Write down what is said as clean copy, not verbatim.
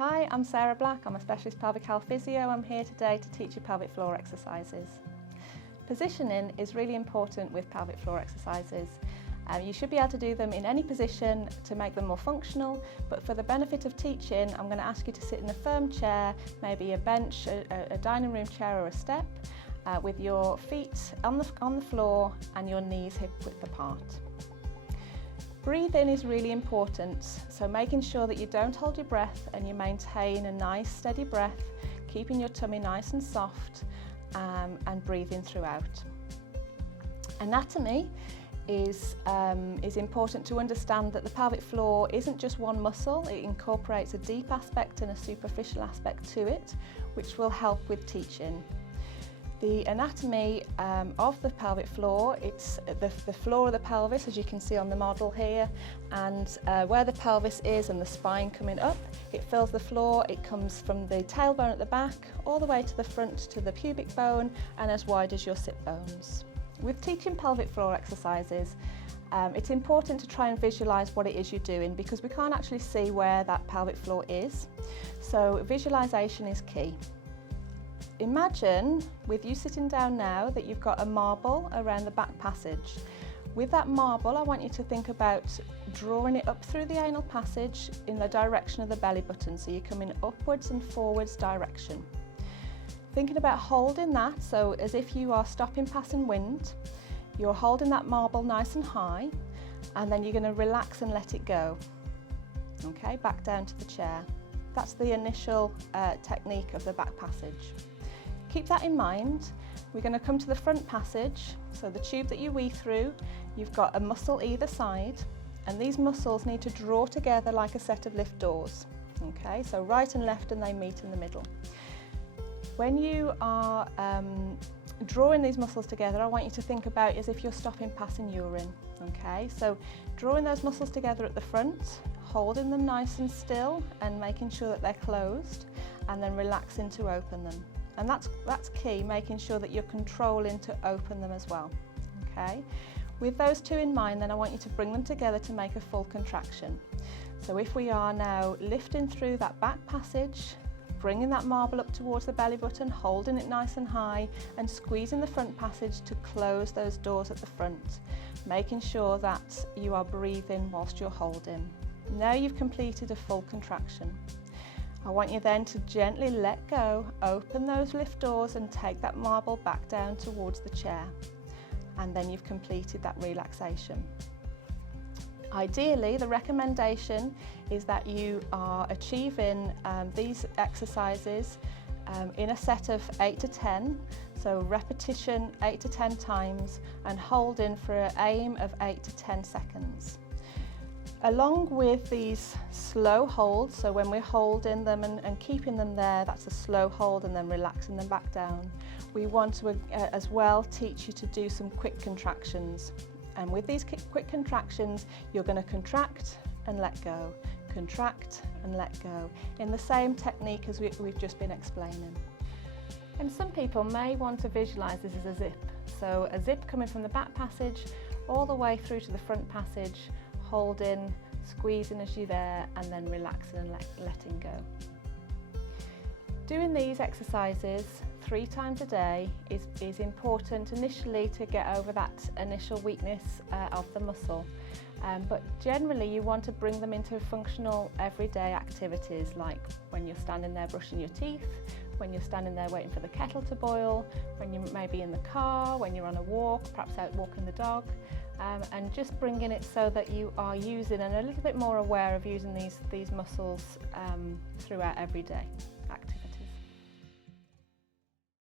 Hi, I'm Sarah Black. I'm a specialist pelvic health physio. I'm here today to teach you pelvic floor exercises. Positioning is really important with pelvic floor exercises. You should be able to do them in any position to make them more functional, but for the benefit of teaching, I'm going to ask you to sit in a firm chair, maybe a bench, a dining room chair or a step, with your feet on the floor and your knees hip width apart. Breathing is really important, so making sure that you don't hold your breath and you maintain a nice steady breath, keeping your tummy nice and soft, and breathing throughout. Anatomy is important to understand that the pelvic floor isn't just one muscle, it incorporates a deep aspect and a superficial aspect to it, which will help with teaching. The anatomy of the pelvic floor, it's the floor of the pelvis, as you can see on the model here, and where the pelvis is and the spine coming up, it fills the floor. It comes from the tailbone at the back all the way to the front to the pubic bone and as wide as your sit bones. With teaching pelvic floor exercises, it's important to try and visualise what it is you're doing because we can't actually see where that pelvic floor is, so visualisation is key. Imagine, with you sitting down now, that you've got a marble around the back passage. With that marble, I want you to think about drawing it up through the anal passage in the direction of the belly button, so you're coming upwards and forwards direction. Thinking about holding that, so as if you are stopping passing wind, you're holding that marble nice and high, and then you're going to relax and let it go. Okay, back down to the chair. That's the initial technique of the back passage. Keep that in mind. We're going to come to the front passage, so the tube that you wee through, you've got a muscle either side, and these muscles need to draw together like a set of lift doors. Okay, so right and left, and they meet in the middle. When you are drawing these muscles together, I want you to think about as if you're stopping passing urine. Okay, so drawing those muscles together at the front, holding them nice and still and making sure that they're closed, and then relaxing to open them. And that's key, making sure that you're controlling to open them as well. Okay, with those two in mind, then I want you to bring them together to make a full contraction. So if we are now lifting through that back passage, bringing that marble up towards the belly button, holding it nice and high, and squeezing the front passage to close those doors at the front, making sure that you are breathing whilst you're holding. Now you've completed a full contraction. I want you then to gently let go, open those lift doors and take that marble back down towards the chair. And then you've completed that relaxation. Ideally, the recommendation is that you are achieving these exercises in a set of 8 to 10, so repetition 8 to 10 times and holding for an aim of 8 to 10 seconds. Along with these slow holds, so when we're holding them and keeping them there, that's a slow hold, and then relaxing them back down. We want to as well teach you to do some quick contractions. And with these quick contractions, you're going to contract and let go, contract and let go, in the same technique as we've just been explaining. And some people may want to visualise this as a zip. So a zip coming from the back passage all the way through to the front passage, holding, squeezing as you're there, and then relaxing and letting go. Doing these exercises 3 times a day is important initially to get over that initial weakness of the muscle. But generally you want to bring them into functional everyday activities, like when you're standing there brushing your teeth, when you're standing there waiting for the kettle to boil, when you may be in the car, when you're on a walk, perhaps out walking the dog, and just bringing it so that you are using and a little bit more aware of using these muscles throughout everyday activities.